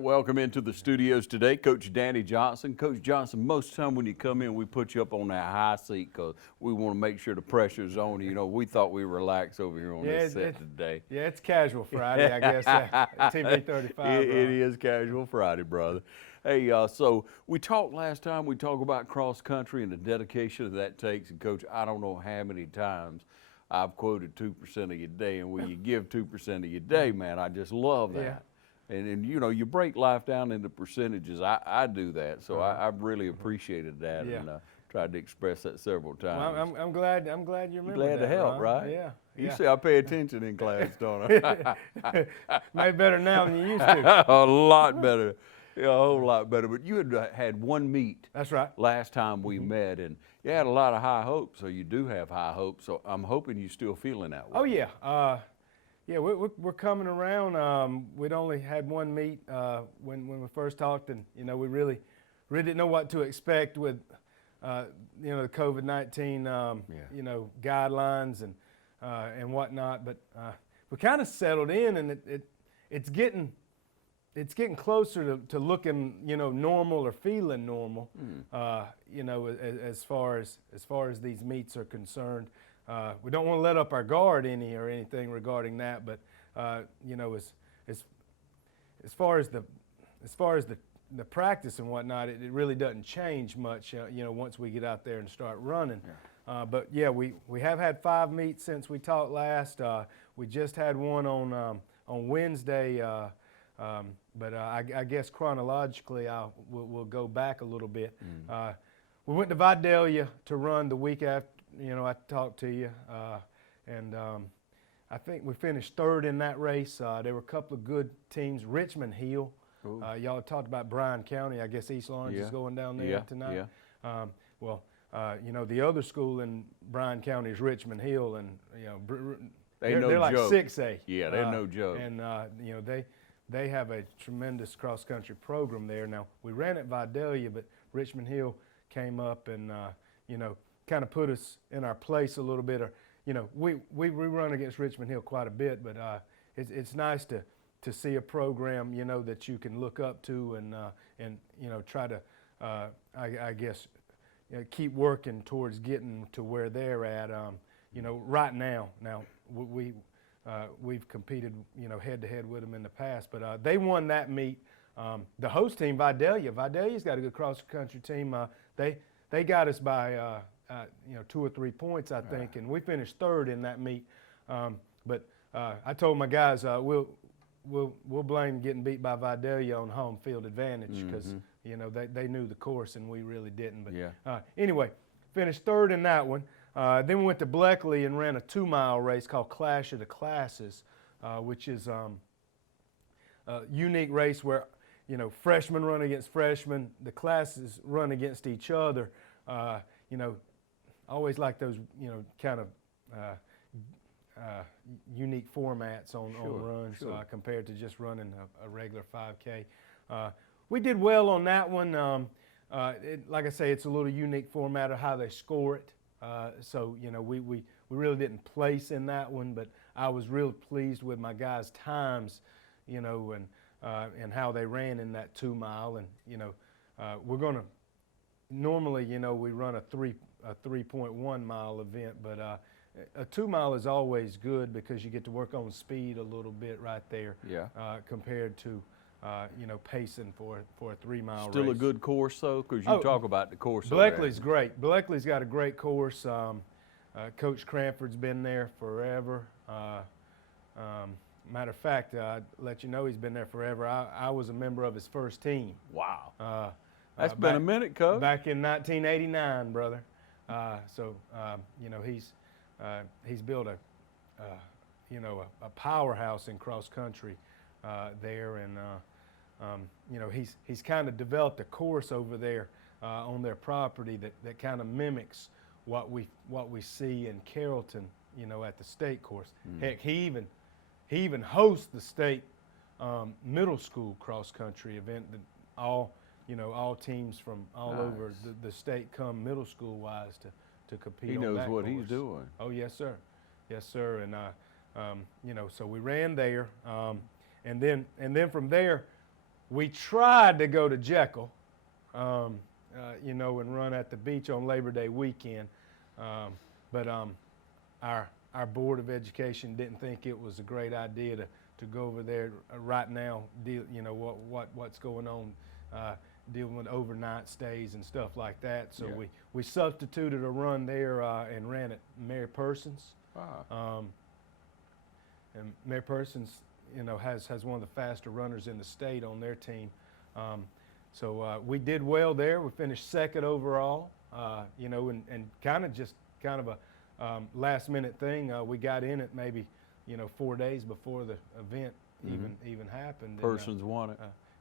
welcome into the studios today, Coach Danny Johnson. Coach Johnson, most of the time when you come in, we put you up on that high seat because we want to make sure the pressure's on you. You know, we thought we relaxed over here on this set today. Yeah, it's casual Friday, I guess, TV 35. It is casual Friday, brother. Hey, so we talked last time, we talked about cross country and the dedication that takes. And Coach, I don't know how many times I've quoted 2% of your day, and when you give 2% of your day, man, I just love that. Yeah. And you know, you break life down into percentages. I do that, so I really appreciated that, and tried to express that several times. Well, I'm glad you remember glad that, to help, Ron. right? Yeah. You see, I pay attention in class, don't I? Maybe better now than you used to. A lot better, a whole lot better. But you had one meet. That's right. Last time we met, and you had a lot of high hopes, so you do have high hopes. So I'm hoping you're still feeling that way. Oh yeah. Yeah, we're coming around. We'd only had one meet when we first talked, and you know we really didn't know what to expect with you know the COVID-19 you know guidelines and whatnot. But we kind of settled in, and it's getting closer to looking you know normal or feeling normal. You know as far as these meets are concerned. We don't want to let up our guard any or anything regarding that, but you know, as far as the practice and whatnot, it really doesn't change much. You know, once we get out there and start running. Yeah. But yeah, we have had 5 meets since we talked last. We just had one on Wednesday, but I guess chronologically we'll go back a little bit. We went to Vidalia to run the week after. You know, I talked to you, and I think we finished 3rd in that race. There were a couple of good teams. Richmond Hill, y'all talked about Bryan County. I guess East Lawrence is going down there tonight. Yeah. Well, you know, the other school in Bryan County is Richmond Hill, and you know, they're like 6A. Yeah, they're no joke. And you know, they have a tremendous cross country program there. Now we ran at Vidalia, but Richmond Hill came up and you know. Kind of put us in our place a little bit, or you know, we run against Richmond Hill quite a bit, but it's nice to see a program you know that you can look up to and you know try to I guess you know, keep working towards getting to where they're at. You know, right now we've competed you know head to head with them in the past, but they won that meet. The host team Vidalia's got a good cross country team. They got us by you know 2 or 3 points I think, and we finished 3rd in that meet. But I told my guys we'll blame getting beat by Vidalia on home field advantage because you know they knew the course and we really didn't. But anyway, finished 3rd in that one. Then we went to Bleckley and ran a 2-mile race called Clash of the Classes, which is a unique race where you know freshmen run against freshmen, the classes run against each other. You know. Always like those, you know, kind of unique formats on runs compared to just running a regular 5K. We did well on that one. Like I say, it's a little unique format of how they score it. So, you know, we really didn't place in that one, but I was real pleased with my guys' times, you know, and how they ran in that 2-mile. And, you know, we're going to normally, you know, we run a 3.1 mile event, but a 2-mile is always good because you get to work on speed a little bit right there. Compared to you know pacing for a 3-mile race. Still a good course though, because you talk about the course. Bleckley's great. Bleckley's got a great course. Coach Cranford's been there forever. Matter of fact, I'd let you know he's been there forever. I was a member of his first team. Wow. That's been a minute, Coach. Back in 1989, brother. So you know he's built a you know a powerhouse in cross country there, and you know he's kind of developed a course over there on their property that kind of mimics what we see in Carrollton, you know, at the state course. Heck, he even hosts the state middle school cross country event that all teams from all over the state come middle school wise to compete. He on knows that what course. he's doing. Oh yes, sir. Yes, sir. And you know, so we ran there, and then from there, we tried to go to Jekyll, and run at the beach on Labor Day weekend, but our Board of Education didn't think it was a great idea to go over there right now. What's going on, dealing with overnight stays and stuff like that. So we substituted a run there and ran at Mary Persons. And Mary Persons, has one of the faster runners in the state on their team. So we did well there. We finished second overall, and kind of a last minute thing. We got in it maybe, 4 days before the event even happened. Persons won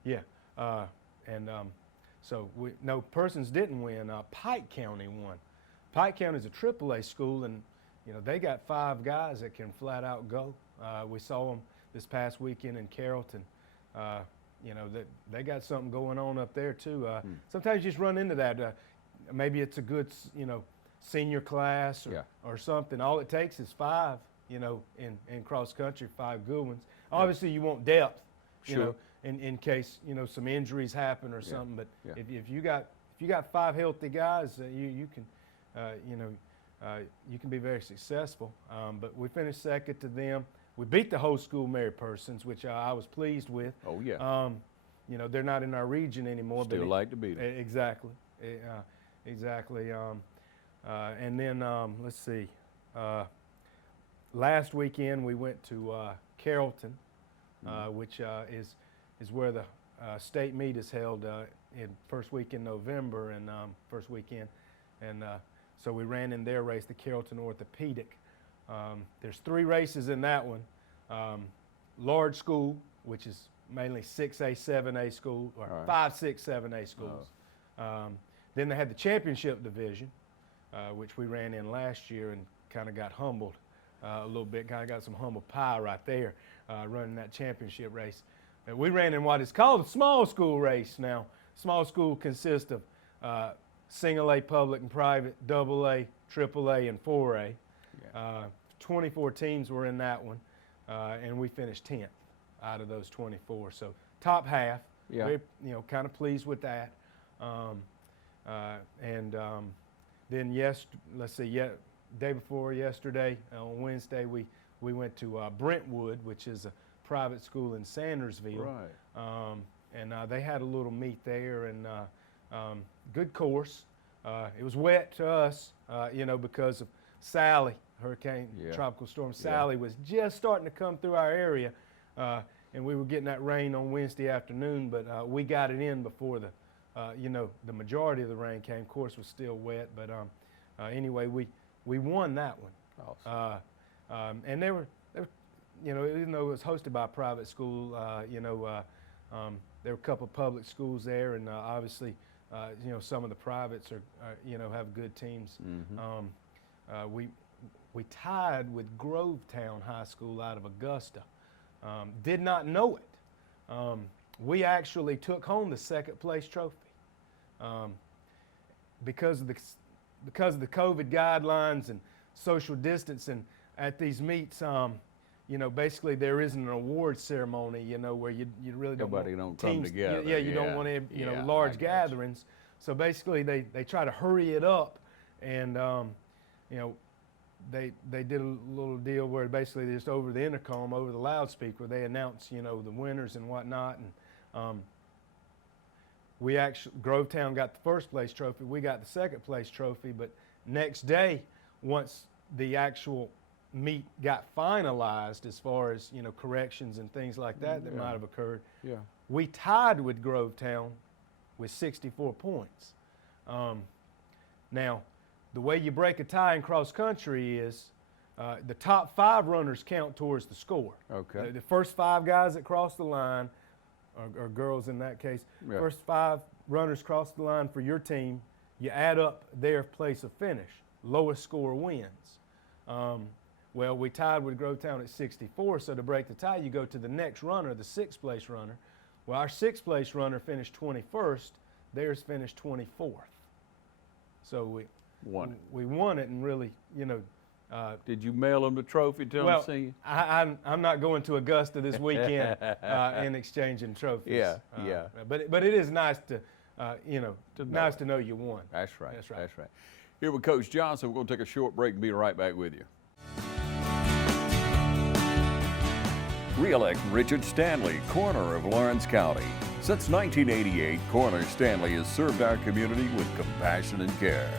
it. Persons didn't win. Pike County won. Pike County is a AAA school, and they got 5 guys that can flat out go. We saw them this past weekend in Carrollton. They got something going on up there too. Sometimes you just run into that. Maybe it's a good, senior class or something. All it takes is 5, in cross country, 5 good ones. Obviously, you want depth, in case some injuries happen or something. But if you got 5 healthy guys, you can be very successful. But we finished second to them. We beat the whole school, Mary Persons, which I was pleased with. Oh yeah. They're not in our region anymore. Still like to beat them. Exactly. Exactly. And then let's see. Last weekend we went to Carrollton, which is where the state meet is held in first week in November and first weekend, and so we ran in their race, the Carrollton Orthopedic. There's 3 races in that one. Large school, which is mainly 6A, 7A school, or 5, 6, 7A schools. Then they had the championship division, which we ran in last year and kind of got humbled a little bit, kind of got some humble pie right there running that championship race. We ran in what is called a small school race now. Small school consists of single A public and private, double A, triple A, and 4A. 24 teams were in that one, and we finished 10th out of those 24. So top half. Very, kind of pleased with that. Then day before yesterday, on Wednesday, we went to Brentwood, which is a private school in Sandersville. Right. And they had a little meet there, and good course. It was wet to us, because of Sally, tropical storm Sally was just starting to come through our area, and we were getting that rain on Wednesday afternoon, but we got it in before the majority of the rain came. Course was still wet, but anyway, we won that one. Awesome. And they were, even though it was hosted by a private school, there were a couple of public schools there, and obviously, some of the privates are have good teams. We tied with Grovetown High School out of Augusta. Did not know it. We actually took home the second place trophy. Because of the COVID guidelines and social distancing at these meets, basically there isn't an award ceremony, where you really don't Everybody want don't come teams, together. you don't want to, large gatherings. So basically they try to hurry it up, and they did a little deal where basically just over the intercom, over the loudspeaker, they announce, the winners and whatnot. And Grovetown got the first place trophy. We got the second place trophy. But next day, once the actual meet got finalized, as far as corrections and things like that might have occurred, we tied with Grovetown with 64 points. Now, the way you break a tie in cross country is the top 5 runners count towards the score. Okay. The first 5 guys that cross the line, or girls in that case, first 5 runners cross the line for your team, you add up their place of finish. Lowest score wins. Well, we tied with Grovetown at 64, so to break the tie, you go to the next runner, the 6th place runner. Well, our 6th place runner finished 21st, theirs finished 24th. So we won it and really, Did you mail them the trophy? Tell them Well, to see you? I'm not going to Augusta this weekend and exchanging trophies. Yeah. But it is nice to, nice to know you won. That's right. That's right. That's right. Here with Coach Johnson. We're going to take a short break and be right back with you. Re-elect Richard Stanley, coroner of Lawrence County. Since 1988, Coroner Stanley has served our community with compassion and care.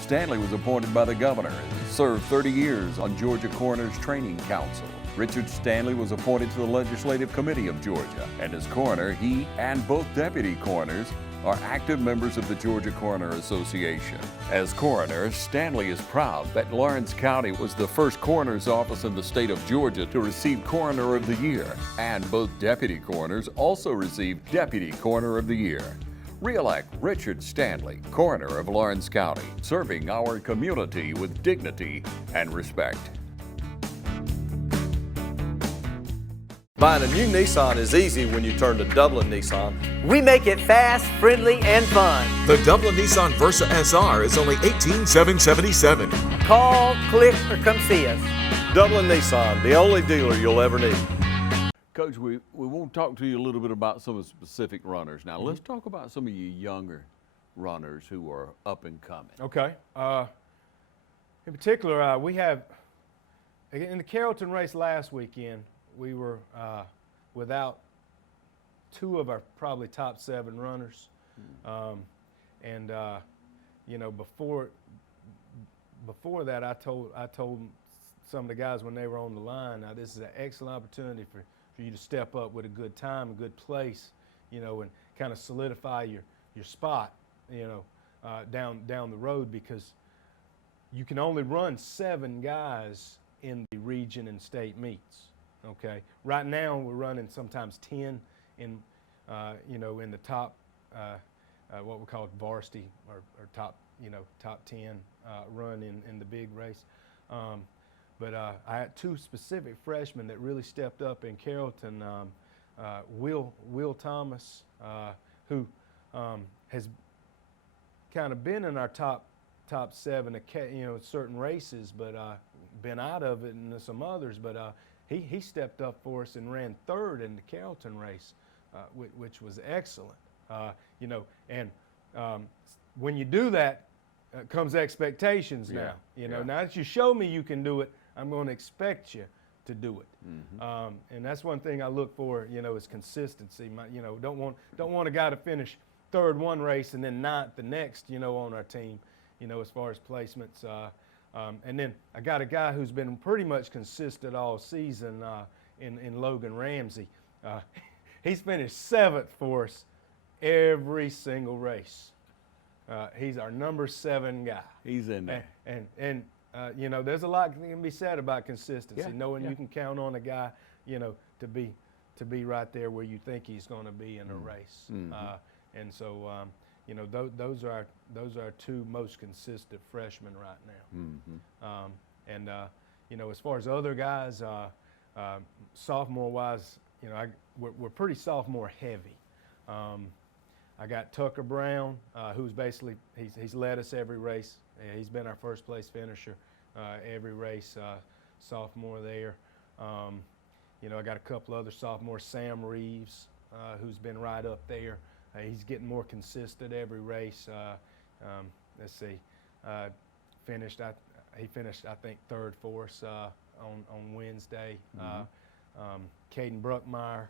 Stanley was appointed by the governor and served 30 years on Georgia Coroner's Training Council. Richard Stanley was appointed to the Legislative Committee of Georgia, and as coroner, he and both deputy coroners are active members of the Georgia Coroner Association. As coroner, Stanley is proud that Lawrence County was the first coroner's office in the state of Georgia to receive Coroner of the Year, and both deputy coroners also received Deputy Coroner of the Year. Re-elect Richard Stanley, coroner of Lawrence County, serving our community with dignity and respect. Buying a new Nissan is easy when you turn to Dublin Nissan. We make it fast, friendly, and fun. The Dublin Nissan Versa SR is only $18,777. Call, click, or come see us. Dublin Nissan, the only dealer you'll ever need. Coach, we want to talk to you a little bit about some of the specific runners. Now, let's talk about some of you younger runners who are up and coming. Okay. In particular, we have, in the Carrollton race last weekend, we were without two of our probably top 7 runners. Before that, I told some of the guys when they were on the line, now this is an excellent opportunity for you to step up with a good time, a good place, and kind of solidify your spot, down the road, because you can only run 7 guys in the region and state meets. Okay. Right now we're running sometimes 10 in the top, what we call varsity or top, top 10 run in the big race. But I had 2 specific freshmen that really stepped up in Carrollton. Will Thomas, who has kind of been in our top 7, certain races, but been out of it and some others. But he stepped up for us and ran 3rd in the Carrollton race, which was excellent. When you do that, comes expectations now. Now that you show me you can do it, I'm going to expect you to do it. And that's one thing I look for, is consistency. Don't want a guy to finish 3rd one race and then 9th the next, on our team, as far as placements. And then I got a guy who's been pretty much consistent all season in Logan Ramsey. He's finished 7th for us every single race. He's our number 7 guy. He's in there. And there's a lot that can be said about consistency, knowing you can count on a guy, to be right there where you think he's going to be in a race. And so, those are our 2 most consistent freshmen right now. As far as other guys, sophomore-wise, we're pretty sophomore heavy. I got Tucker Brown, who's basically he's led us every race. He's been our first place finisher every race, sophomore there. I got a couple other sophomores, Sam Reeves, who's been right up there. He's getting more consistent every race. Let's see, he finished I think 3rd for us on Wednesday. Caden Bruckmeyer,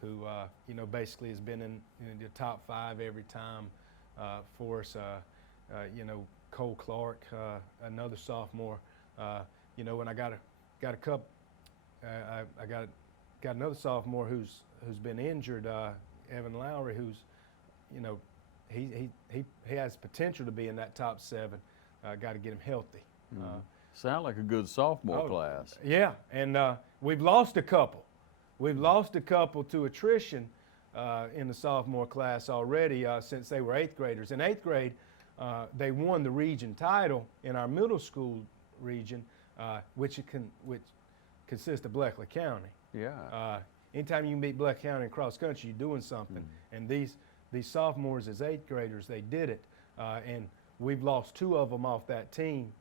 who basically has been in the top 5 every time for us. Cole Clark, another sophomore. And I got a couple. I got another sophomore who's been injured. Evan Lowry, who's, he has potential to be in that top 7. Got to get him healthy. Sound like a good sophomore class. Yeah, and we've lost a couple. We've lost a couple to attrition in the sophomore class already since they were 8th graders. In 8th grade, they won the region title in our middle school region, which consists of Bleckley County. Yeah. Anytime you can beat Bleckley County in cross country, you're doing something. And these sophomores as 8th graders, they did it. And we've lost 2 of them off that team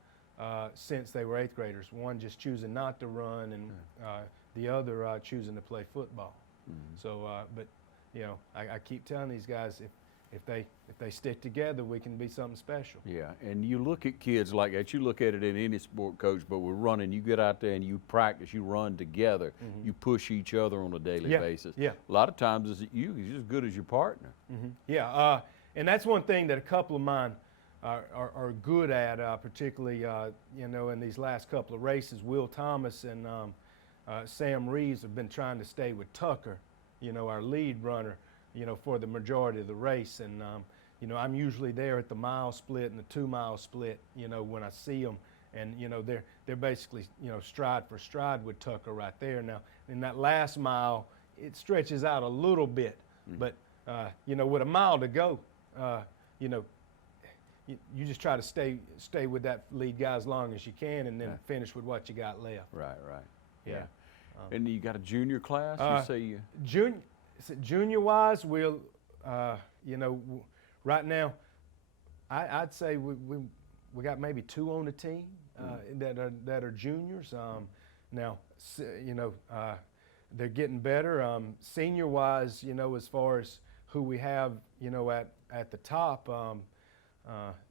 since they were 8th graders. One just choosing not to run, and the other choosing to play football. So, but you know, I keep telling these guys, if they stick together, we can be something special. Yeah, and you look at kids like that. You look at it in any sport, Coach. But with running, you get out there and you practice. You run together. You push each other on a daily basis. Yeah. A lot of times, you're as good as your partner. Yeah, and that's one thing that a couple of mine are good at, particularly you know, in these last couple of races. Will Thomas and Sam Reeves have been trying to stay with Tucker, you know, our lead runner, you know, for the majority of the race. And you know, I'm usually there at the mile split and the 2-mile split, you know, when I see them. And you know, they're basically, you know, stride for stride with Tucker right there. Now, in that last mile, it stretches out a little bit, but you know, with a mile to go, you know, you just try to stay with that lead guy as long as you can, and then finish with what you got left. Right. Yeah. And you got a junior class? You say you. Junior-wise, we'll, you know, right now, I'd say we got maybe 2 on the team that are juniors. Now, you know, they're getting better. Senior-wise, you know, as far as who we have, you know, at the top,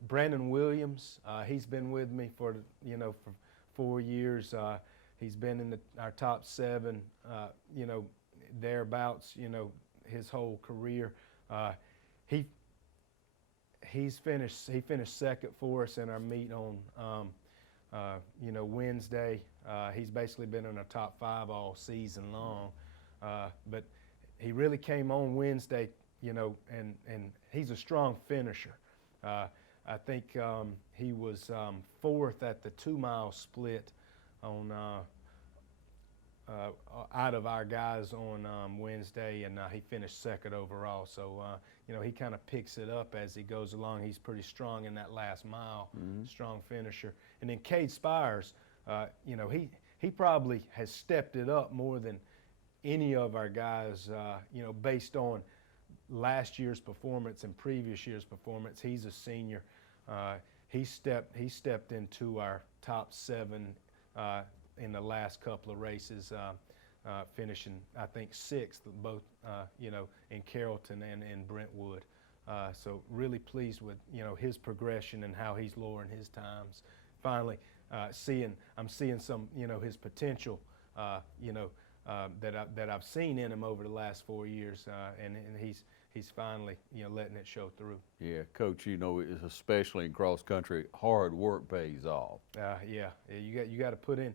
Brandon Williams, he's been with me for, you know, for 4 years. He's been in our top 7, you know, thereabouts, you know, his whole career. He finished second for us in our meet on, you know, Wednesday. He's basically been in our top 5 all season long, but he really came on Wednesday, you know, and he's a strong finisher. I think he was 4th at the 2-mile split on out of our guys on Wednesday, and he finished 2nd overall. So you know, he kind of picks it up as he goes along. He's pretty strong in that last mile, strong finisher. And then Cade Spires, you know, he probably has stepped it up more than any of our guys, you know, based on last year's performance and previous year's performance. He's a senior. He stepped into our top 7 in the last couple of races, finishing, I think, 6th, both, you know, in Carrollton and in Brentwood. So really pleased with, you know, his progression and how he's lowering his times. Finally, I'm seeing some, you know, his potential, you know, that I've seen in him over the last 4 years, and he's finally, you know, letting it show through. Yeah, Coach, you know, especially in cross country, hard work pays off. Yeah, you got to put in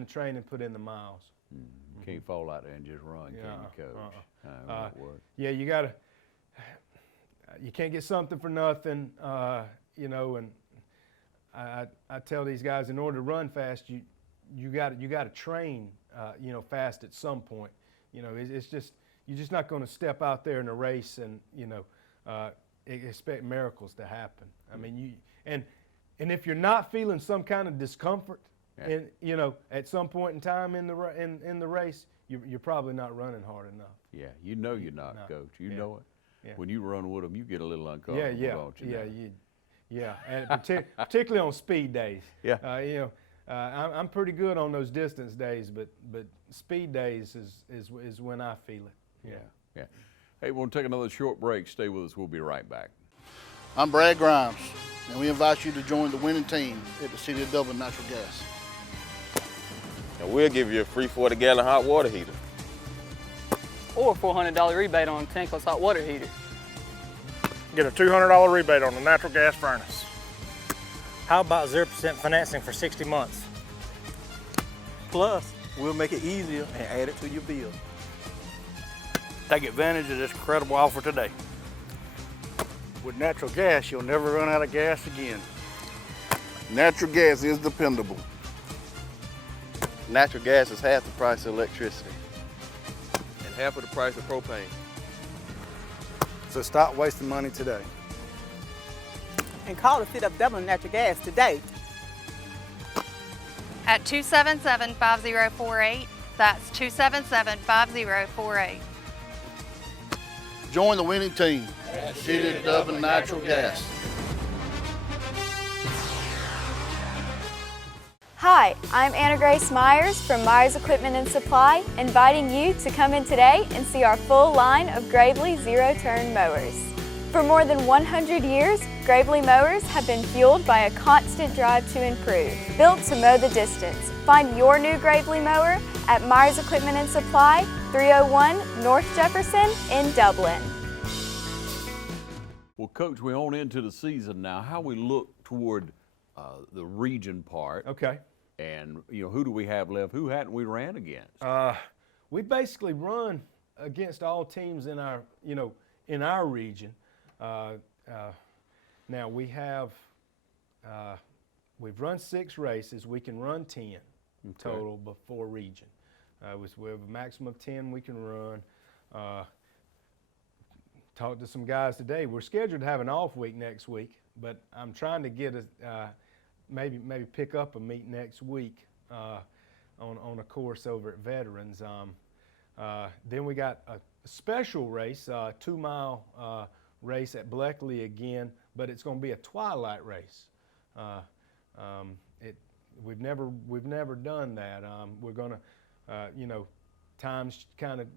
the training, put in the miles. You can't fall out there and just run, can you, Coach? Won't work. Yeah, you can't get something for nothing, you know. And I tell these guys, in order to run fast, you got to train, you know, fast at some point. You know, it's just, you're just not going to step out there in a race and, you know, expect miracles to happen. I mean, and if you're not feeling some kind of discomfort, in, you know, at some point in time in the race, you're probably not running hard enough. Yeah, you know you're not, Coach. You know it. Yeah. When you run with them, you get a little uncomfortable, don't you? Yeah, and particularly on speed days. Yeah. You know, I'm pretty good on those distance days, but speed days is when I feel it. Yeah. Hey, we'll take another short break. Stay with us. We'll be right back. I'm Brad Grimes, and we invite you to join the winning team at the City of Dublin Natural Gas. And we'll give you a free 40-gallon hot water heater. Or a $400 rebate on a tankless hot water heater. Get a $200 rebate on the natural gas furnace. How about 0% financing for 60 months? Plus, we'll make it easier and add it to your bill. Take advantage of this incredible offer today. With natural gas, you'll never run out of gas again. Natural gas is dependable. Natural gas is half the price of electricity and half of the price of propane. So stop wasting money today. And call the City of Dublin Natural Gas today. At 277-5048. That's 277-5048. Join the winning team at City of Dublin Natural Gas. Hi, I'm Anna Grace Myers from Myers Equipment and Supply, inviting you to come in today and see our full line of Gravely zero-turn mowers. For more than 100 years, Gravely mowers have been fueled by a constant drive to improve. Built to mow the distance. Find your new Gravely mower at Myers Equipment and Supply, 301 North Jefferson in Dublin. Well, Coach, we're on into the season now. How we look toward the region part. Okay. And, you know, who do we have left? Who hadn't we ran against? We basically run against all teams in our, in our region. Now we have, we've run 6 races. We can run 10 total before region. We have a maximum of 10 we can run. Talked to some guys today. We're scheduled to have an off week next week, but I'm trying to get maybe pick up a meet next week on a course over at Veterans. Then we got a special race, a 2-mile race at Bleckley again, but it's going to be a twilight race. We've never done that. We're going to, times kind of,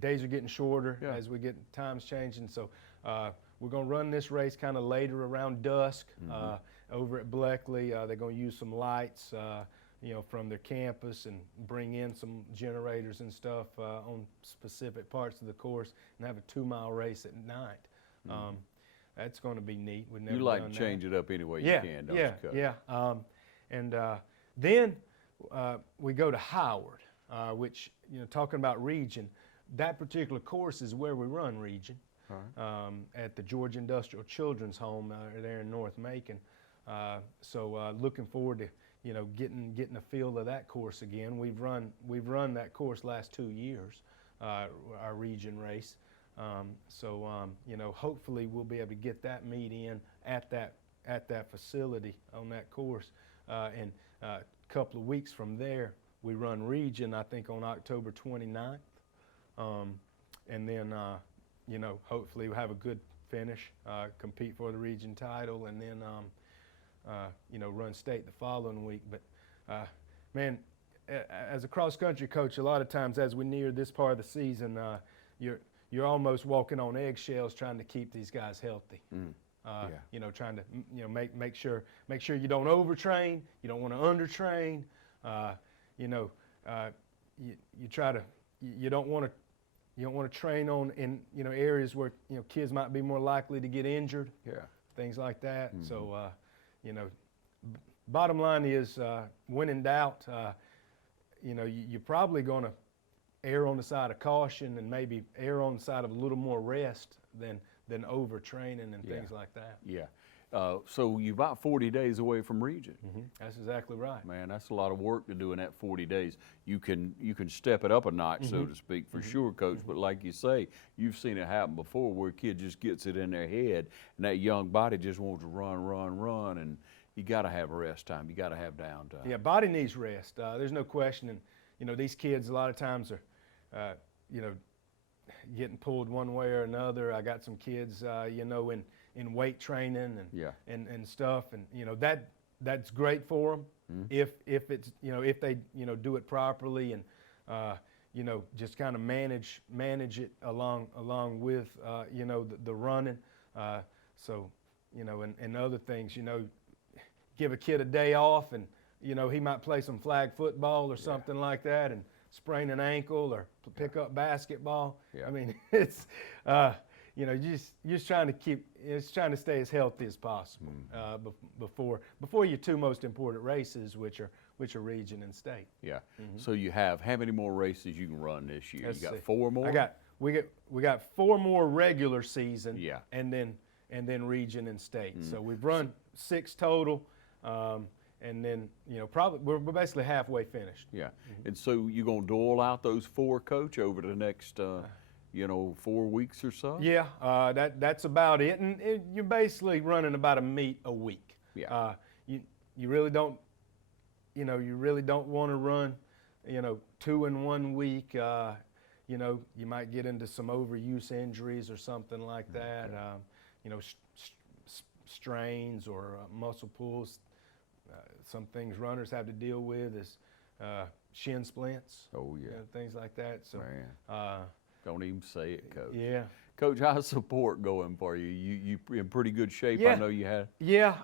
days are getting shorter as we get times changing. So we're going to run this race kind of later around dusk over at Bleckley. They're going to use some lights, from their campus and bring in some generators and stuff on specific parts of the course and have a 2-mile race at night. That's going to be neat. We've never you like done to that. change it up any way you can, don't you, Coach? Yeah. And then we go to Howard, which, talking about region, that particular course is where we run region at the Georgia Industrial Children's Home there in North Macon. So looking forward to getting a feel of that course again. We've run that course last 2 years, our region race. Hopefully we'll be able to get that meet in at that facility on that course. And a couple of weeks from there, we run region, I think, on October 29th. And then, hopefully we'll have a good finish, compete for the region title, and then, run state the following week. But, man, as a cross-country coach, a lot of times as we near this part of the season, you're almost walking on eggshells trying to keep these guys healthy. Trying to, make sure you don't overtrain, you don't want to undertrain, you don't want to train on in areas where kids might be more likely to get injured. Things like that. So bottom line is when in doubt, you're probably going to err on the side of caution and maybe err on the side of a little more rest than overtraining and things like that. So you're about 40 days away from region. That's exactly right. Man, that's a lot of work to do in that 40 days. You can step it up a notch, so to speak, for sure, Coach. But like you say, you've seen it happen before where a kid just gets it in their head and that young body just wants to run, and you got to have rest time. You got to have downtime. Yeah, body needs rest. There's no question. And, these kids a lot of times are, getting pulled one way or another. I got some kids, in weight training and stuff, and that's great for them if it's if they do it properly and just kind of manage it along with the running. And other things, give a kid a day off and he might play some flag football or something like that and sprain an ankle or pick up basketball. I mean, it's just trying to stay as healthy as possible before your 2 most important races, which are region and state. So you have how many more races you can run this year? You got 4 more? We got 4 more regular season. And then region and state. So we've run 6 total. And then, probably we're basically halfway finished. And so you're going to dole out those 4, Coach, over the next 4 weeks or so? That's about it. And you're basically running about a meet a week. You really don't, want to run, 2 in 1 week. You might get into some overuse injuries or something like that. Strains or muscle pulls. some things runners have to deal with is shin splints. Oh, yeah. Things like that. So, Man. Don't even say it, Coach. Yeah. Coach, how's support going for you? You in pretty good shape, Yeah. I know you had. Yeah.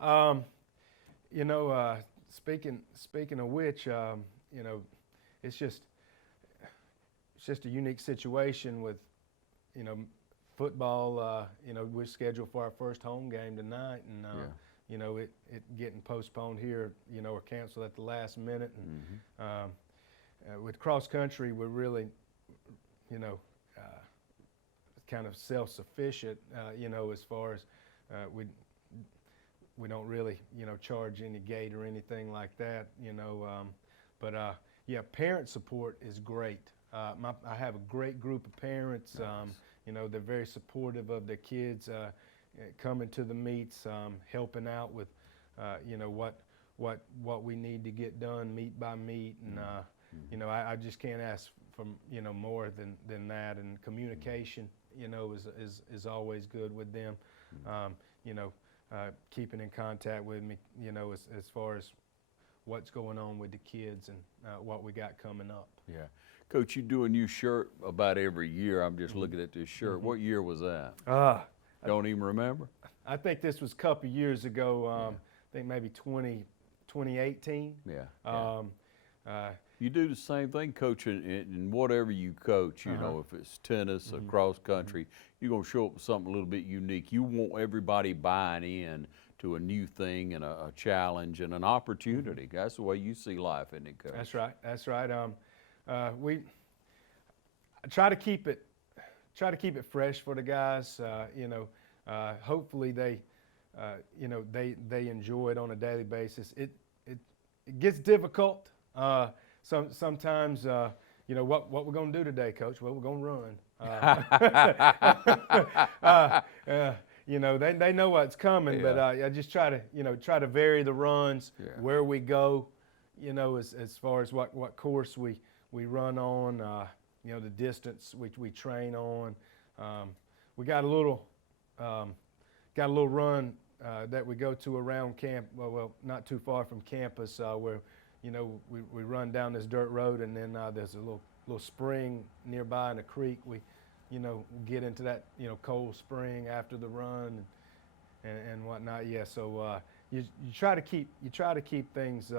Speaking of which, it's just a unique situation with, football. We're scheduled for our first home game tonight, and it getting postponed here, or canceled at the last minute. And with cross country, we're really, kind of self-sufficient, as far as we don't really, charge any gate or anything like that, yeah, parent support is great. I have a great group of parents. Nice. They're very supportive of their kids coming to the meets, helping out with, what we need to get done meet by meet, and I just can't ask for more than that. And communication, is always good with them. Keeping in contact with me, as far as what's going on with the kids and what we got coming up. Yeah. Coach, you do a new shirt about every year. I'm just looking at this shirt. What year was that? Don't even remember? I think this was a couple years ago. I think maybe 2018. Yeah. You do the same thing, Coach, in whatever you coach, if it's tennis or cross country, you're going to show up with something a little bit unique. You want everybody buying in to a new thing and a challenge and an opportunity. That's the way you see life, isn't it, Coach? That's right. That's right. We try to keep it fresh for the guys. Hopefully they enjoy it on a daily basis. It gets difficult. Sometimes, what we're going to do today, Coach? Well, we're going to run. They know what's coming, but I just try to vary the runs, where we go, as far as what course we run on, the distance we train on. We got a little run that we go to around camp. Well, not too far from campus, where we run down this dirt road, and then there's a little spring nearby in a creek. We get into that cold spring after the run and whatnot. Yeah, so you try to keep things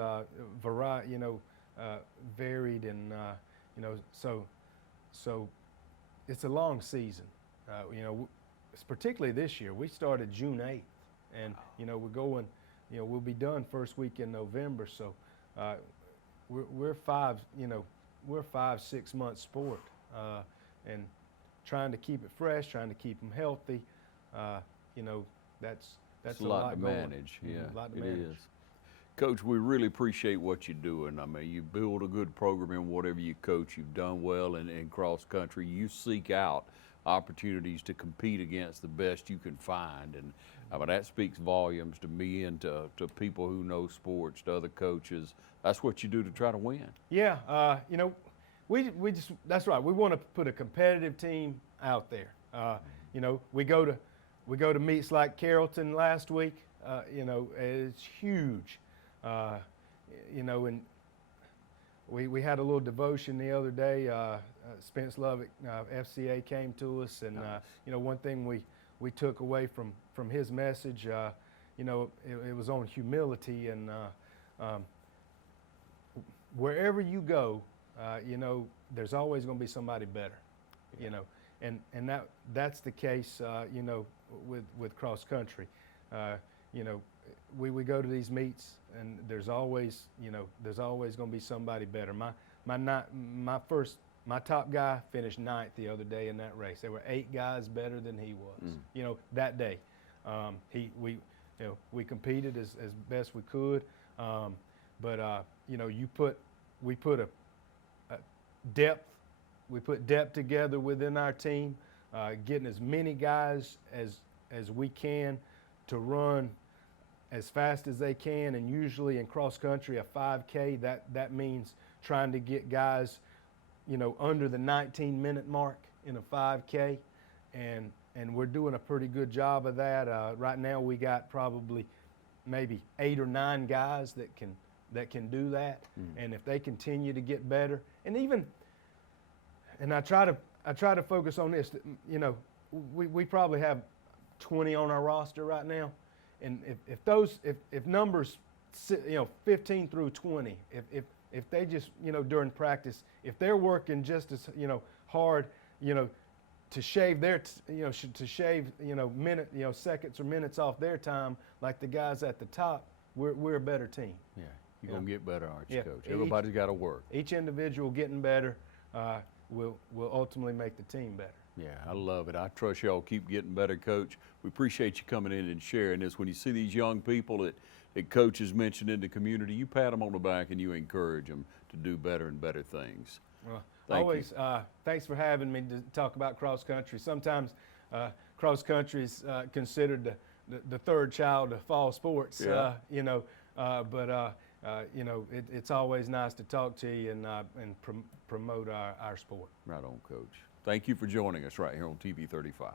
varied, and so it's a long season. Particularly this year. We started June 8th, and we're going. We'll be done first week in November. So we're 5-6 month sport, and trying to keep it fresh, trying to keep them healthy. That's a lot to manage. Yeah, a lot to it manage. is. Coach, we really appreciate what you're doing. I mean, you build a good program in whatever you coach. You've done well in cross country. You seek out opportunities to compete against the best you can find, and that speaks volumes to me and to people who know sports, to other coaches. That's what you do to try to win. Yeah, we just, that's right. We want to put a competitive team out there. We go to meets like Carrollton last week. It's huge. And we had a little devotion the other day. Spence Lovick, FCA, came to us, and one thing we took away from his message, it was on humility, and wherever you go, there's always going to be somebody better, and that's the case, with cross country. We go to these meets, and there's always going to be somebody better. My top guy finished 9th the other day in that race. There were 8 guys better than he was, that day. We competed as best we could, but we put depth together within our team, getting as many guys as we can to run as fast as they can, and usually in cross country, a 5K, that means trying to get guys, under the 19-minute mark in a 5K, and we're doing a pretty good job of that. Right now we got probably maybe 8 or 9 guys that can do that. And if they continue to get better, and I try to focus on this. You know, we probably have 20 on our roster right now, and if numbers, you know, 15 through 20, if they just, you know, during practice, if they're working just as, you know, hard, you know, to shave their, seconds or minutes off their time, like the guys at the top, we're a better team. Yeah, you're gonna get better, aren't you, Yeah. Coach? Everybody's got to work. Each individual getting better will ultimately make the team better. Yeah, I love it. I trust y'all keep getting better, Coach. We appreciate you coming in and sharing this. When you see these young people that Coach has mentioned in the community, you pat them on the back and you encourage them to do better and better things. Well, Thank you. thanks for having me to talk about cross country. Sometimes cross country is considered the third child of fall sports, Yeah. It's always nice to talk to you and promote our sport. Right on, Coach. Thank you for joining us right here on TV 35.